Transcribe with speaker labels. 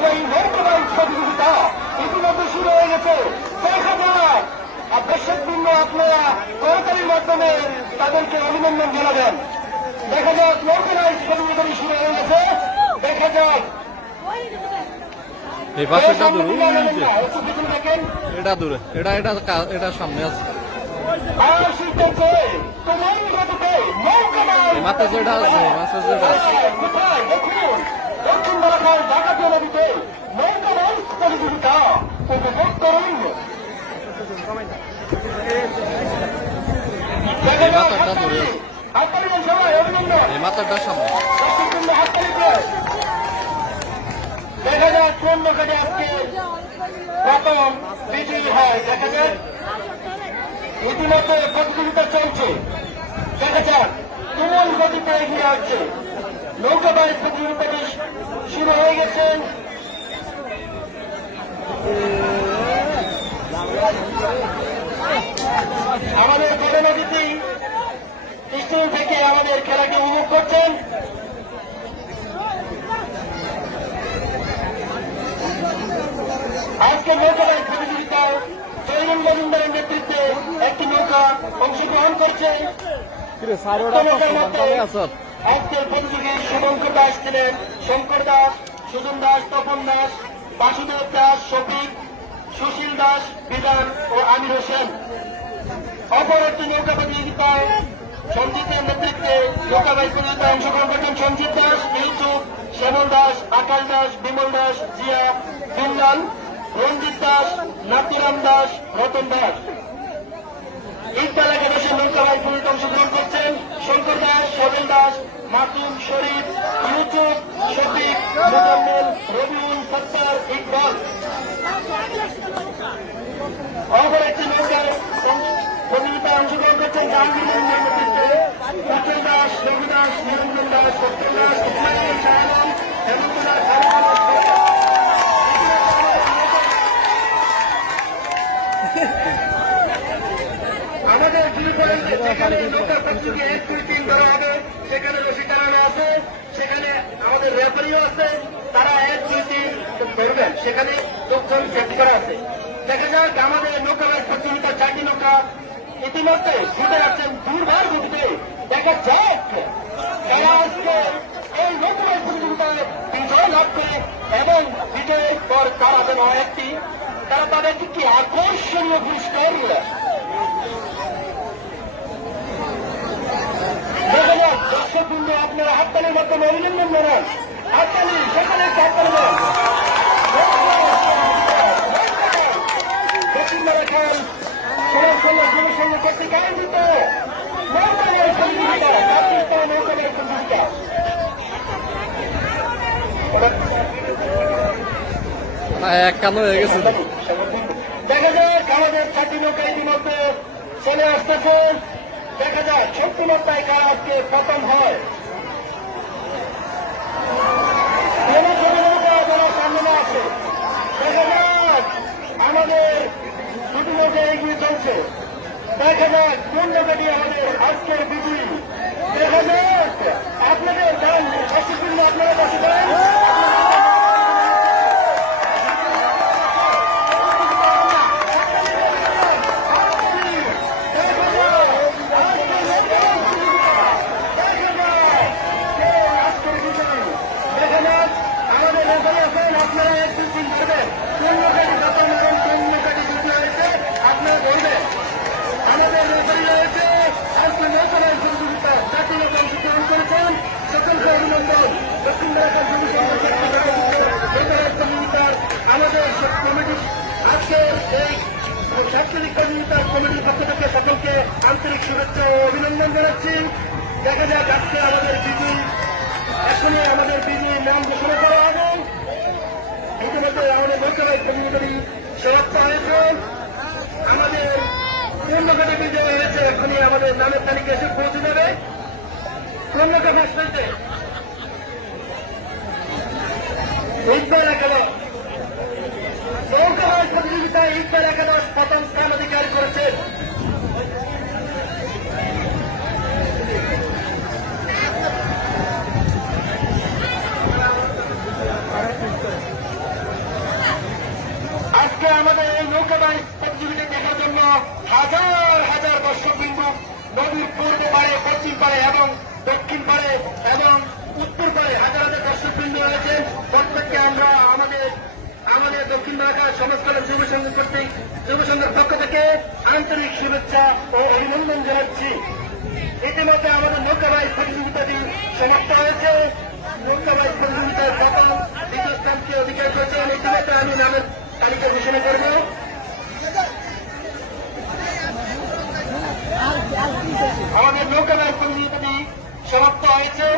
Speaker 1: ঐতিহ্যবাহী নৌকাবাহী প্রতিযোগিতা ইতিমধ্যে শুরু হয়ে গেছে। দেখা যাক। আর দর্শক বৃন্দ আপনারা সরকারের মাধ্যমে তাদেরকে অভিনন্দন জানাবেন। দেখা যাক নৌকাবাহী প্রতিযোগিতা শুরু হয়ে গেছে। দেখা যাক।
Speaker 2: এই পাশেটা দূরে এটা দূরে। এটা এটা এটা সামনে আছে। মাথা যেটা আছে মাথা যেটা আছে।
Speaker 1: বারাকার ডাকাতিয়া নদীতে নৌকাবাহী প্রতিযোগিতা উপভোগ করুন
Speaker 2: মাথাটা সামনে।
Speaker 1: দেখা যাক কোন নৌকাটি আজকে প্রথম বিজয়ী হয়। দেখা যাক। ইতিমধ্যে প্রতিযোগিতা চলছে। দেখা যাক তুমুল গতিতে এগিয়ে আসছে। নৌকাবাহী প্রতিযোগিতাটি শুরু হয়ে গেছে। আমাদের গণনদীতেই স্কুল থেকে আমাদের খেলাকে উপভোগ করছেন। আজকে নৌকাবাহী প্রতিযোগিতায় জৈনুল মজুমদারের নেতৃত্বে একটি নৌকা অংশগ্রহণ করছে। আজকের প্রতিযোগী শুভঙ্কর দাস ছিলেন। শঙ্কর দাস, সুজন দাস, তপন দাস, বাসুদেব দাস, শফিক, সুশীল দাস, বিধান ও আমির হোসেন। অপর একটি নৌকা প্রতিযোগিতায় সঞ্জিতের নেতৃত্বে নৌকাবাহী প্রতিযোগিতায় অংশগ্রহণ করছেন সঞ্জিত দাস, ইউসুফ, শ্যামল দাস, আকাশ দাস, বিমল দাস, জিয়া, বিমলাল, রঞ্জিত দাস, নাতিরাম দাস, রতন দাস ইকবাল একাদশের নৌকাবাহী প্রতিযোগিতায় অংশগ্রহণ করছেন শঙ্কর দাস সবিল দাস মাসুম শরীফ ইউসুফ শফিক মোজাম্মেল রবিউল সত্তার ইকবাল। অপর একটি নৌকায় প্রতিযোগিতায় অংশগ্রহণ করছেন জাহাঙ্গীর নেতৃত্বে নৌকার প্রতিযোগী এক, দুই, তিন ধরা হবে। সেখানে রশি টানানো আছে, সেখানে আমাদের রেফারিও আছে, তারা এক, দুই, তিন ধরবেন। সেখানে তথ্য সেট করা আছে। দেখা যাক আমাদের নৌকার প্রতিযোগিতা চারটি নৌকা ইতিমধ্যে ছুটে যাচ্ছেন দুর্বার গতিতে। দেখা যাক তারা আজকে এই নৌকার প্রতিযোগিতায় বিজয় লাভ করে এবং বিজয়ের পর তারা যেন একটি, তারা তাদেরকে কি আকর্ষণীয় পুরস্কার দেখা যাক দর্শক বিন্দু আপনারা হাততালির মাধ্যমে অভিনন্দন জানান হাততালি সেখানে হাততালি
Speaker 2: কানো হয়ে গেছে।
Speaker 1: দেখা যাক আমাদের চারটি নৌকা ইতিমধ্যে চলে আসতেছে। দেখা যাক কারা কার আজকে প্রথম হয় কোন ছোট নৌকা যারা সামনে না আছে দেখা যাক আমাদের দুটি নৌকা এগিয়ে চলছে দেখা যাক কোন নৌকাটি আমাদের আজকের বিজয়ী দেখা যাক আপনাদের যান অসুবিধা আপনারা বসে যান আমাদের লোকালে আছেন আপনারা এক দুই তিন করবেন কোন লোকাটি প্রথম এবং কোন লোকাটি দ্বিতীয় হয়েছে আপনারা বলবেন আমাদের লোকালি রয়েছে আজকে লোকালের প্রতিযোগিতা জাতীয় লোক অংশগ্রহণ করেছেন সকলকে অভিনন্দন দক্ষিণ ভারতের প্রতিযোগিতার আমাদের কমিটি আজকে এই সাংস্কৃতিক প্রতিযোগিতার কমিটির পক্ষ থেকে সকলকে আন্তরিক শুভেচ্ছা ও অভিনন্দন জানাচ্ছি। দেখা যাক আজকে আমাদের বিজয়ী এখনই আমাদের বিজয়ী নাম ঘোষণা করা হবে। ইতিমধ্যে আমাদের লোকসভায় প্রতিনিধি সমাপ্ত হয়েছে আমাদের পূর্ণকালী বিজয় হয়েছে, এখনই আমাদের নামের তালিকা এসে পৌঁছে যাবে। পূর্ণকা ফার্স্ট হয়েছে। ইকবাল একাদশ নৌকাবাজ প্রতিযোগিতায় ইকবাল একাদশ প্রথম স্থান অধিকার করেছেন আমাদের এই নৌকা প্রতিযোগিতা দেখার জন্য হাজার হাজার দর্শক বিন্দু নদীর পূর্ব পারে পশ্চিম পারে এবং দক্ষিণ পারে এবং উত্তর পারে হাজার হাজার দর্শক বিন্দু রয়েছে প্রত্যেককে আমরা আমাদের আমাদের দক্ষিণ ঢাকা সমাজকল্যাণ যুব সংঘ কর্তৃক, যুব সংঘের পক্ষ থেকে আন্তরিক শুভেচ্ছা ও অভিনন্দন জানাচ্ছি। ইতিমধ্যে আমাদের নৌকা বাইক প্রতিযোগিতাটি সমাপ্ত হয়েছে। নৌকা বাইক প্রতিযোগিতার প্রথম, দ্বিতীয় স্থানকে অধিকার করেছেন ইতিমধ্যে আমি নামের তালিকা ঘোষণা করব। আমাদের নৌকা বাইক প্রতিযোগিতাটি সমাপ্ত হয়েছে।